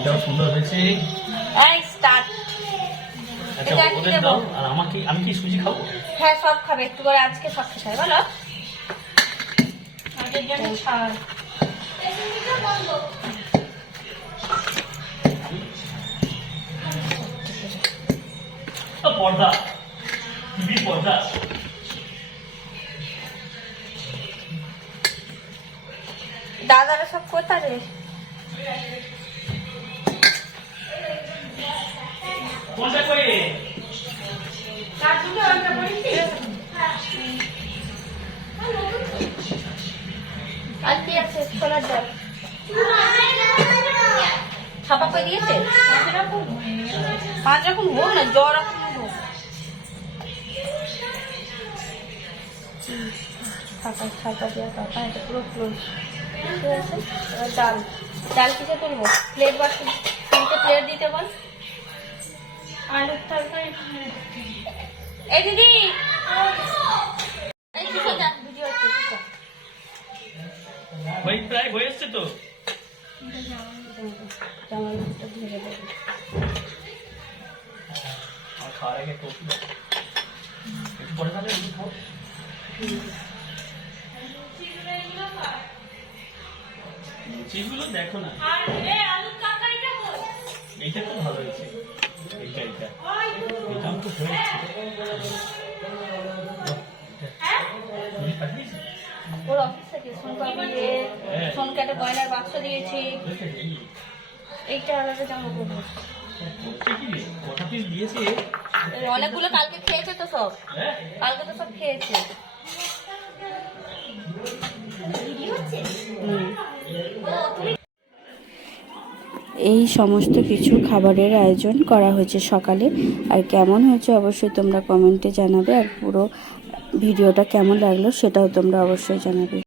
এটাও সুন্দর হয়েছে। এই স্টার্ট। আচ্ছা ওদের দাও আর আমাকে, আমি কি সুজি খাবো? হ্যাঁ সব খাবে, একটু করে আজকে সব খেতে বলো। আগের জন্য ছাড়। পর্দা, টিভি পর্দা। দাদারা সব কোথায় রে? কোনটা কই? আর কি আছে খোলার জল? ছাপা করে দিয়েছে 5 রকম হোক না, জ্বর রকম হোক। ছাপা দেওয়া কথা, এটা পুরো ক্লোজ। ঠিক আছে, ডাল ডাল কিসে তুলবো? প্লেট বাসন, প্লেট দিতে বল। আলুর তরকারি। এই দিদি, এই দিদি না, ভিডিও হচ্ছে। ভাই প্রায় হয়ে এসছে তো। আর খাওয়ার আগে কফি দাও, একটু পরে খাবে, একটু খাও। লুচিগুলো দেখো না, এইটা তো ভালো হয়েছে। এইটা এইটা এইটাও তো হয়েছে। তুমি পাঠিয়েছি ওর অফিস থেকে সোনকাটে গয়নার বাক্স দিয়েছি। এইটা আলাদা জামা পড়বো। কটা পিস দিয়েছে? অনেকগুলো কালকে খেয়েছে তো সব, কালকে তো সব খেয়েছে। এই সমস্ত কিছু খাবারের আয়োজন করা হয়েছে সকালে। আর কেমন হয়েছে অবশ্যই তোমরা কমেন্টে জানাবে, আর পুরো ভিডিওটা কেমন লাগলো সেটাও তোমরা অবশ্যই জানাবে।